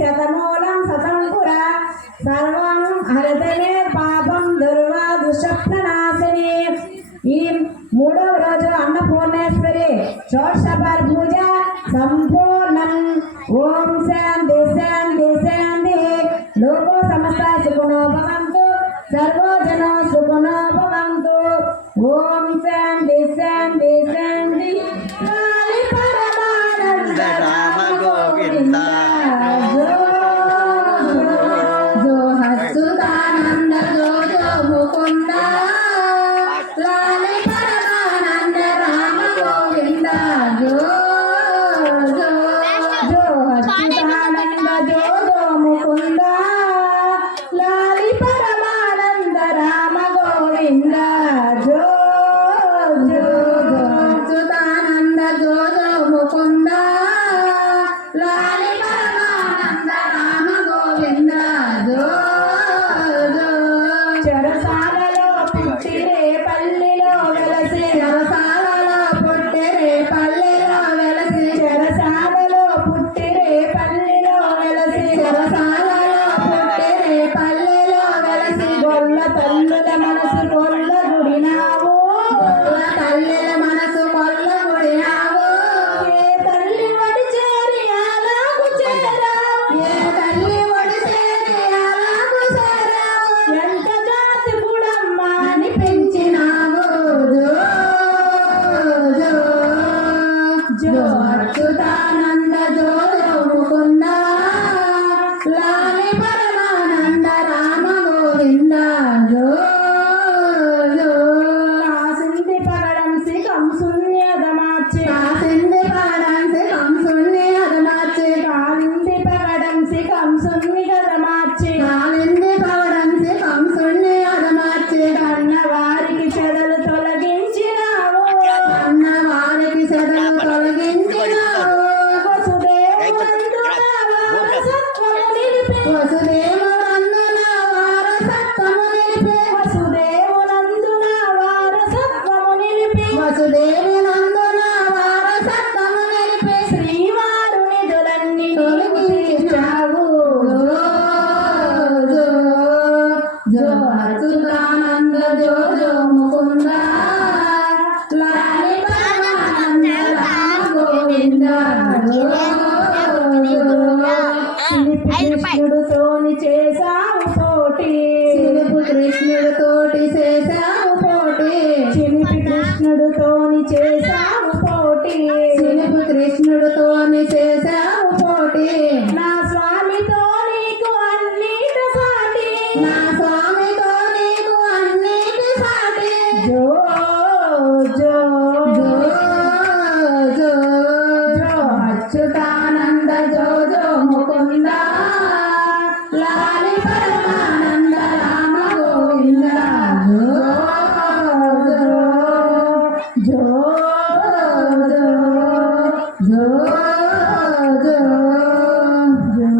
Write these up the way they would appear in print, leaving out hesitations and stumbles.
శతమూలం సతంపురా సర్వం హరితమే పాపం దుర్వా దుష్ప్రనాశిని. ఈ మూడవ రోజు అన్నపూర్ణేశ్వరి షోడశపర్ పూజ సంపూర్ణం. ఓం శాంతి శాంతి శాంతి. లోకో సమస్త సుఖినో భవంతు, సర్వో జనో సుఖినో భవంతు. ఓం శాంతి శాంతి శాంతి. కాళీ పరమానంద రామ గోవింద జో అచ్యుతానంద జో జో ముకుంద. లాలి పరమానంద రామ గోవింద జో జో జో అచ్యుతానంద జో జో ముకుంద. లాలి పరమానంద రామ గోవింద జో జో జో అచ్యుతానంద జో జో ముకుంద. లాలి పరమానంద రామ గోవింద జో జో. చెరసాలలో పుట్టిరే పల్లిలో వెలసి, చెరసాలలో పుట్టిరే పల్లిలో వెలసి, చెరసాలలో పుట్టిరే పల్లిలో వెలసి, చెరసాలలో పుట్టిరే పల్లిలో వెలసి. గొల్ల తల్లుల మనసు కొల్ల గుడినావు, గొల్ల తల్లుల మనసు కొల్ల గుడినావు. ఏ తల్లి వడి చేరి అలాగు చేరావు, ఏ తల్లి వడి చేరి అలాగు చేరావు. ఎంత జాతి గుడమ్మ అని పెంచినావు. జో జో జో అచ్యుతానంద జో జో ముకుంద. లాలి పరమానంద రామ గోవింద జో జో. కాసింది పగడం సికం శూన్యదమాచి, కాసింది పగడం సికం శూన్యదమాచి. కాలింది పగడం సికం శూన్యదమాచి, కాలింది పగడం సికం శూన్యదమాచి. కన్నవారికి చెదలు తొలగించినావు, కన్నవారికి చెదలు తొలగించినావు. వసుదేవునందున వారసత్వము నిలిపి, వసుదేవునందున వారసత్వము నిలిపి, వసుదేవునందున వారసత్వము నిలిపి, వసుదేవునందున వారసత్వము నిలిపి. శ్రీవారు నిధులన్నీ తొలగించావు. జో జో అచ్యుతానంద జో జో ముకుంద. లాలి పరమానంద రామ గోవింద జో జో. చిలిపి కృష్ణుడితోని చేశావు పోటీ, చిలిపి కృష్ణుడితోటి చేశావు పోటీ, చిలిపి కృష్ణుడితోని చేశావు పోటీ, చిలిపి కృష్ణుడితోని చేశావు పోటీ. నా స్వామితో నీకు అన్నిటి సాటి, నా స్వామితో నీకు అన్నిటి సాటి. జో జో జో జో జో అచ్యుతానంద జో జో ముకుంద. లాలి పరమానంద రామ గోవింద జో జో జో జో జో జో జో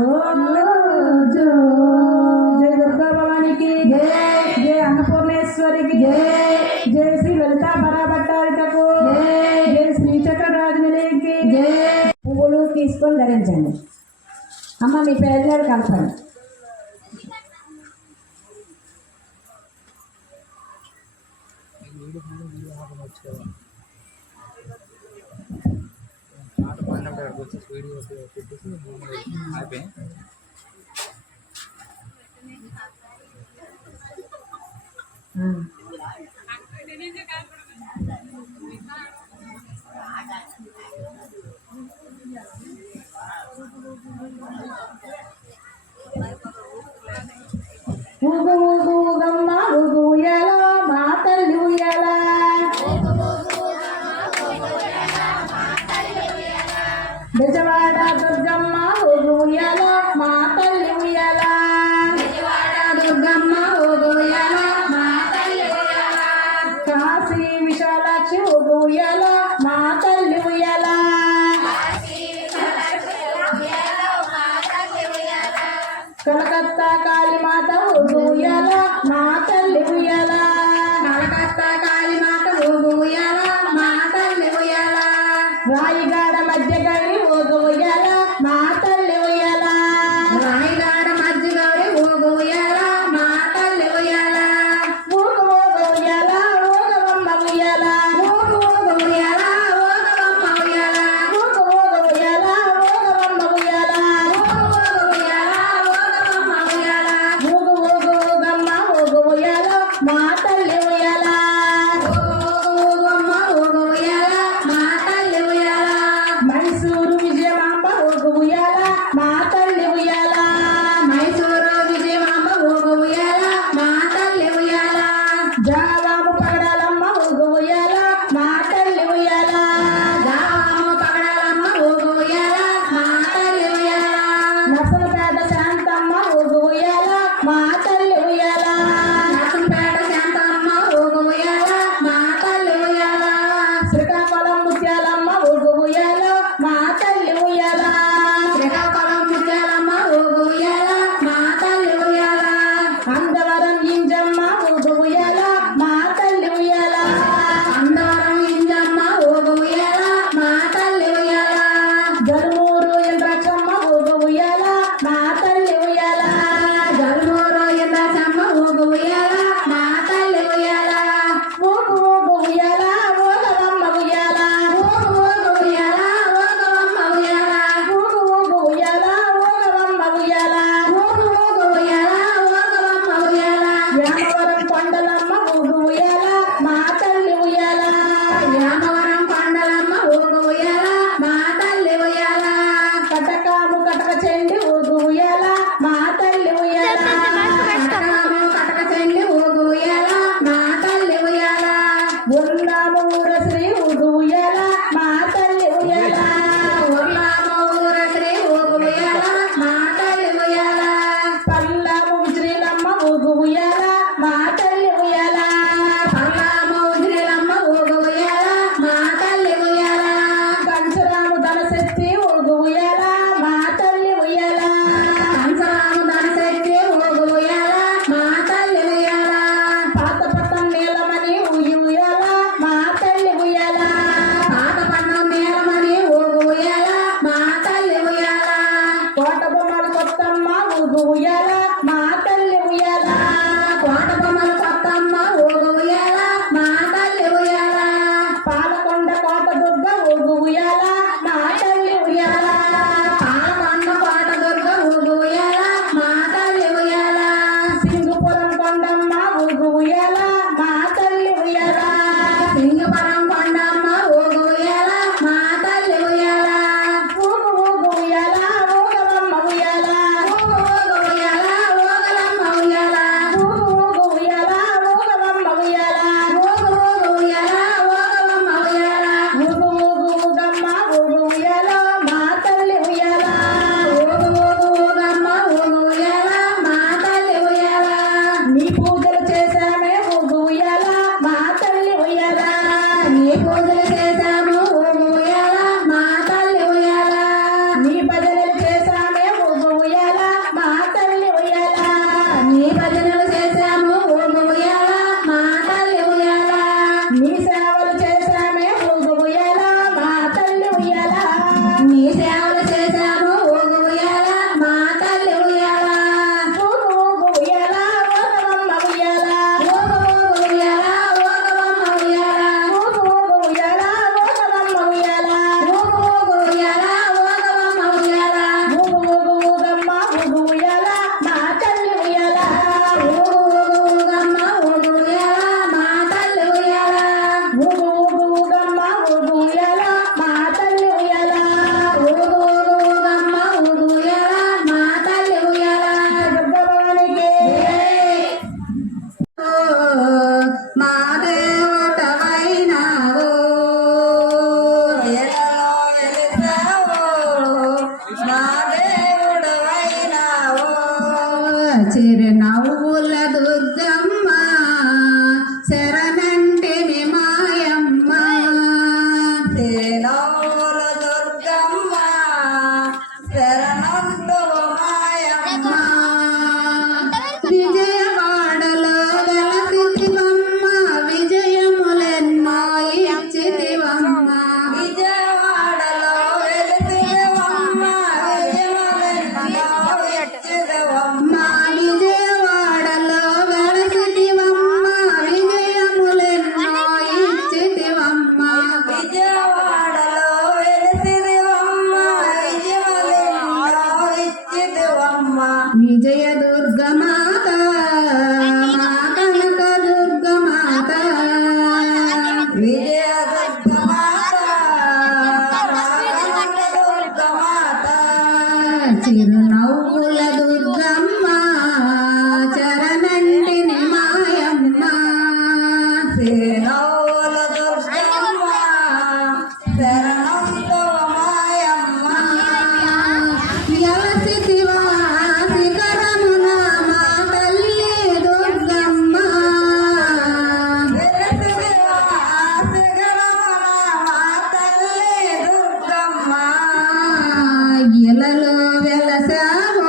జో. జయ దుర్గా భవానికి జయ, జయ అన్నపూర్ణేశ్వరికి జయ, జయ శ్రీ లలితా పరాభట్టారికకు జయ, జయ శ్రీచక్ర రాజునికి జయ. పువ్వులు తీసుకొని ధరించండి. అమ్మ మీ పేరు కలపండి. ఊగు ఊగు గమ్మ ఊగు ఉయ్యాల మా తల్లి ఉయ్యాల, బెజవాడ దుర్గమ్మ ఊగు ఉయ్యాల మా తల్లి ఉయ్యాల, బెజవాడ దుర్గమ్మ ఊగు ఉయ్యాల మా తల్లి ఉయ్యాల. కాశీ విశాలాక్షి ఊగు ఉయ్యాల మా తల్లి ఉయ్యాల, కలకత్తా కాళీమాత ఊగు ఉయ్యాల మా తల్లి ఉయ్యాల, కలకత్తా కాళీమాత ఊగు ఉయ్యాల మా తల్లి ఉయ్యాల. రాయిగాడ మధ్య గడి ఊగు ఉయ్యాల మా తల్లి ఉయ్యాల, ఊగు ఉయ్యాల మా తల్లి ఉయ్యాల కోట బొమ్మల కొత్తమ్మ ఊగు ఉయ్యాల మా తల్లి ఉయ్యాల పాలకొండ కోట దుర్గ ఊగు ఉయ్యాల మా తల్లి ఉయ్యాల పాలకొండ కోట దుర్గ ఊగు ఉయ్యాల మా తల్లి ఉయ్యాల సింగుపురం కొండమ్మ ఊగు ఉయ్యాల మా తల్లి ఉయ్యాల సింగపురం కొండమ్మ ఊగు ఉయ్యాల మా తల్లి ఉయ్యాల ఊగు ఊగు ఉయ్యాల ఊగవమ్మ ఉయ్యాల ఊగు ఊగు ఉయ్యాల ఊగలమ్మ ఉయ్యాల ఊగు ఊగు ఉయ్యాల ఊగవమ్మ ఉయ్యాల ఊగు ఊగు ఉయ్యాల ఊగలమ్మ ఉయ్యాల ఊగు ఊగు ఊగమ్మ ఊగు ఉయ్యాల మా తల్లి ఉయ్యాల ఊగు ఊగు ఊగమ్మ ఊగు ఉయ్యాల మా తల్లి ఉయ్యాల నీ పూజలు చేశామే ఊగు ఉయ్యాల మా తల్లి ఉయ్యాల నీ పూజలు చేశాము ఊగు ఉయ్యాల మా తల్లి ఉయ్యాల నీ భజనలు చేశామే ఊగు ఉయ్యాల మా తల్లి ఉయ్యాల నీ భజనలు చేశాము ఊగు ఉయ్యాల మా తల్లి ఉయ్యాల నీ సేవలు చేశామే ఊగు ఉయ్యాల మా తల్లి ఉయ్యాల నీ సేవలు చేశాము ఊగు ఉయ్యాల మా తల్లి ఉయ్యాల ఊగు ఊగు ఉయ్యాల ఊగవమ్మ ఉయ్యాల ఊగు ఊగు ఉయ్యాల ఊగవమ్మ ఉయ్యాల ఊగు ఊగు ఉయ్యాల ఊగవమ్మ ఉయ్యాల ఊగు ఊగు ఉయ్యాల ఊగవమ్మ ఉయ్యాల ఊగు ఊగు ఊగమ్మ ఊగు ఉయ్యాల మా తల్లి ఉయ్యాల ఊగు ఊగు ఊగమ్మ ఊగు ఉయ్యాల మా తల్లి ఉయ్యాల ఊగు ఊగు ఊగమ్మ ఊగు ఉయ్యాల మా తల్లి ఉయ్యాల ఊగు ఊగు ఊగమ్మ ఊగు ఉయ్యాల మా తల్లి ఉయ్యాల దుర్గభవానికి మా దేవతవైనావు ఎలలో వెలిసావు మా దేవుడవైనావు చిరునవ్వుల దుర్గమ్మ శరణంటిని మాయమ్మ చిరునవ్వుల దుర్గమ్మ శరణంటువు మాయమ్మ విజయవాడలో వెలసితివమ్మ విజయములెన్నో ఇచ్చితివమ్మ విజయవాడలో వెలసితివమ్మ విజయములెన్నో ఇచ్చితివమ్మ విజయవాడలో వెలసితివమ్మ విజయములెన్నో ఇచ్చితివమ్మ విజయవాడలో వెలసితివమ్మ విజయములెన్నో ఇచ్చితివమ్మ విజయ దుర్గమాత మా కనక దుర్గమాత విజయ దుర్గమాత మా కనక దుర్గమాత చిరునవ్వుల దుర్గమ్మ చరణంటిని మాయమ్మ చిరునవ్వుల దుర్గమ్మ శరణంతో మాయమ్మ ఎలసితివా శిఖరమున మా తల్లి దుర్గమ్మ ఎలసితివా శిఖరమున మా తల్లి దుర్గమ్మ ఇలలో వెలసావో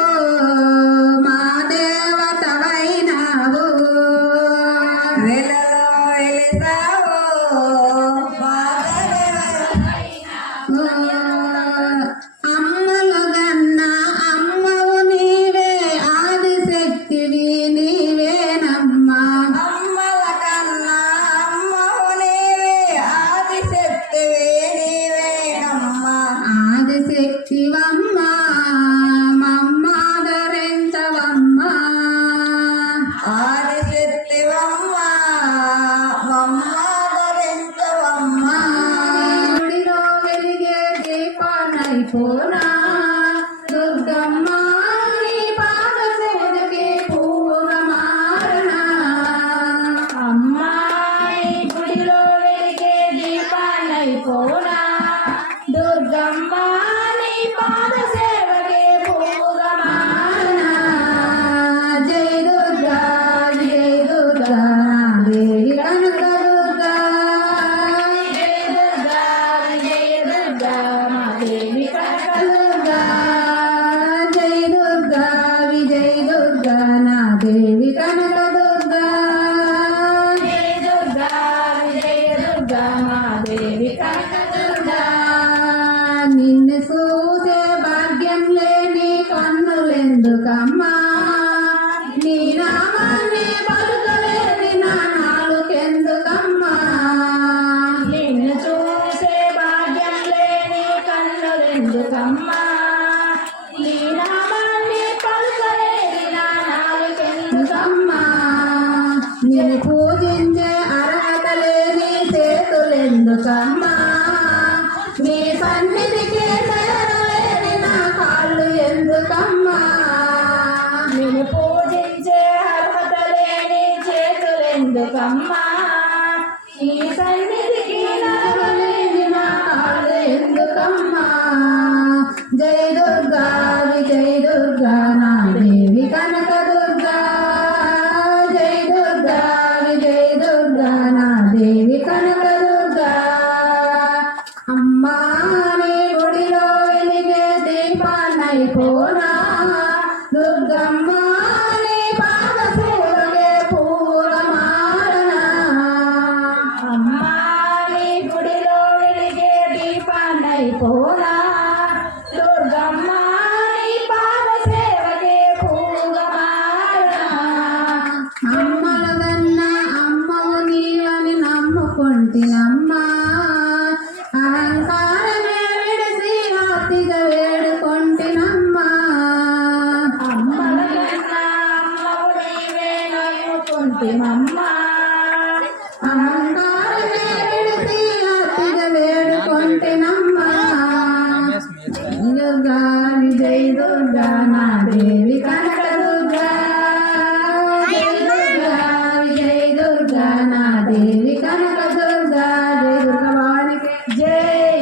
ఎందుకమ్మా ఈ సన్నిధికి నడవలేని నా కాళ్ళు ఎందుకమ్మా జై దుర్గా విజయ దుర్గా నా దేవి కనక దుర్గా జై దుర్గా విజయ దుర్గా నా దేవి కనక దుర్గా అమ్మా నీ గుడిలో వెలిగే దీపాన్నైపోనా దుర్గమ్మ నీ పాద సేవకే పూల మాలనా అమ్మా నీ గుడిలో వెలిగే దీపాన్నైపోనా దుర్గమ్మ నీ పాద సేవకే పూగమాలనా అమ్మలగన్న అమ్మవు నీవని నమ్ముకుంటినమ్మా అహంకారమే విడిసి ఆర్తిగా వేడుకొంటినమ్మా అమ్మలకన్నా అమ్మవు నీవే నమ్ముకుంటినమ్మా అహంకారమే విడిసి ఆర్తిగా వేడుకొంటినమ్మా దుర్గా విజయ దుర్గా నా దేవి కనక దుర్గా జై దుర్గా విజయ దుర్గా నా దేవి కనక దుర్గా జై దుర్గా భవానికి జై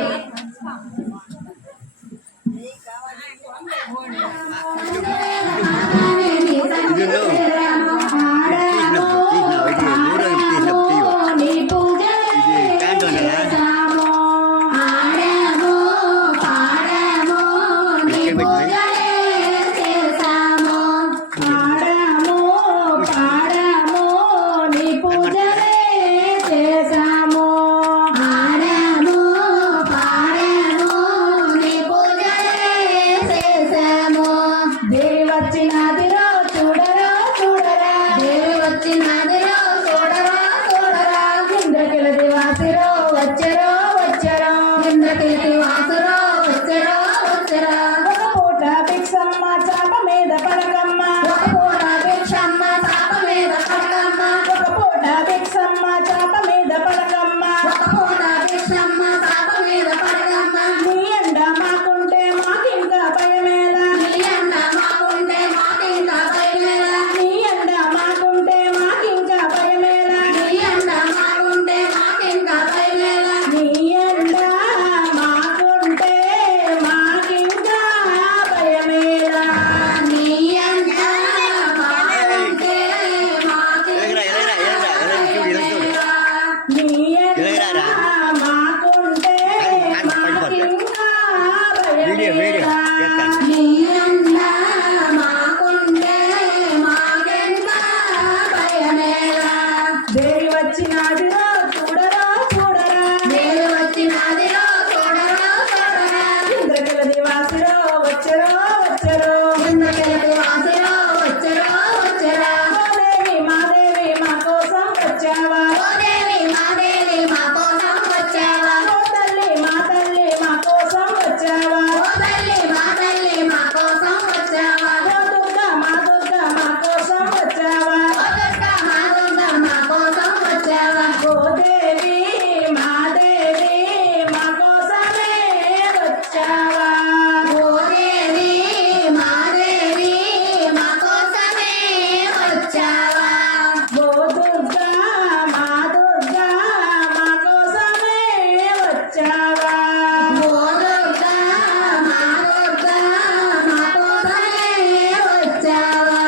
నీ పూజ ఆడామో పాడామో నీ పూజలే చేసామో పాడాము పాడాము నీ పూజలే చేసాము ఆడామో పాడామో నీ పూజలే చేసామో దేవి వచ్చినదిరో చూడరా చూడరా దేవి వచ్చినదిరో చూడరా చూడరా కిందకిలది వాసిరో వచ్చరో వచ్చరో కిందకి వాసురో వచ్చరో వచ్చరా ఒక పూట భిక్షమ్మ చాప మీద పడకమ్మ ఒక పూట భిక్షమ్మ తాప మీద పడకమ్మ ఒక పూట భిక్షమ్మ చాప మీద పడకమ్మ ఒక పూట భిక్షమ్మ తాప మీద పడకమ్మ నీ ఎండ మాకుంటే మాకింకా భయమేలా నీ అన్న మాకుంటే మాకింకా భయమేలా నీ ఎండ మాకుంటే మాకింకా భయమేలా నీ అన్న మాకుంటే మాకింకా భయమేలా నీ ఎండ మాకుంటే మాకింకా భయమేలా నీ అన్న మాకుంటే మాకింకా భయమేలా నీ ఎండ మాకుంటే మాకింకా భయమేలా నీ అన్న మాకుంటే మాకింకా భయమేలా దేవి వచ్చినాడిరో చూడరా చూడరా దేవి వచ్చినదిరో చూడరా చూడరా ఇంద్రకిలది వాసిరో వచ్చరో వచ్చరో కిందకెళ్ళి వాసిరో వచ్చరో వచ్చరా ఓ దేవి మా కోసం వచ్చావా ఓ దేవి మా కోసం వచ్చావా ఓ తల్లి మా కోసం వచ్చావా ఓ తల్లి మా కోసం వచ్చావా ఓ దుర్గా మా కోసం వచ్చావా ఓ దుర్గా మా కోసం వచ్చావా ఓ దేవి మా కోసమే వచ్చావా ఓ దేవి మా కోసమే వచ్చావా ఓ దుర్గా మా కోసమే వచ్చావా ఓ దుర్గా మా కోసమే వచ్చావా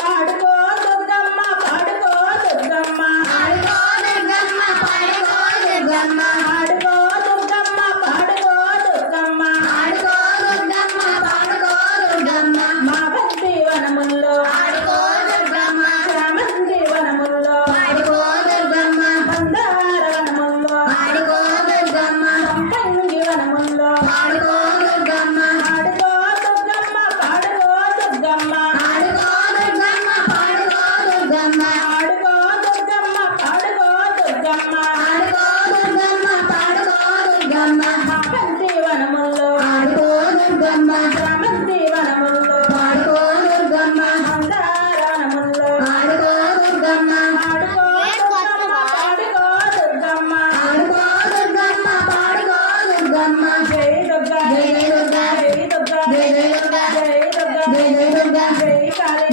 పాడుకో దుర్గమ్మ పాడుకో దుర్గమ్మ ఆడుకో దుర్గమ్మ పాడుకో దుర్గమ్మ పాడుకో దుర్గమ్మ పాడుకో దుర్గమ్మ ఆడుకో దుర్గమ్మ పాడుకో దుర్గమ్మ మా భక్తి వనముల్లో ఆడుకో దుర్గమ్మ చామంతి వనముల్లో ఆడుకో దుర్గమ్మ మందార వనముల్లో ఆడుకో దుర్గమ్మ సంపంగి వనముల్లో ఆడుకో దుర్గమ్మ పాడుకో దుర్గమ్మ పాడుకో దుర్గమ్మ ఆడుకో దుర్గమ్మ పాడుకో దుర్గమ్మ పాడుకో దుర్గమ్మ పాడుకో దుర్గమ్మ ఆడుకో దుర్గమ్మ పాడుకో దుర్గమ్మ మా భక్తి వనముల్లో ఆడుకో దుర్గమ్మ చామంతి వనముల్లో పాడుకో దుర్గమ్మ మందార వనముల్లో ఆడుకో దుర్గమ్మ పాడుకో దుర్గమ్మ పాడుకో దుర్గమ్మ ఆడుకో దుర్గమ్మ పాడుకో దుర్గమ్మ జై దుర్గా జై దుర్గా జై దుర్గా జై దుర్గా జై దుర్గా జై దుర్గా జై కాళీ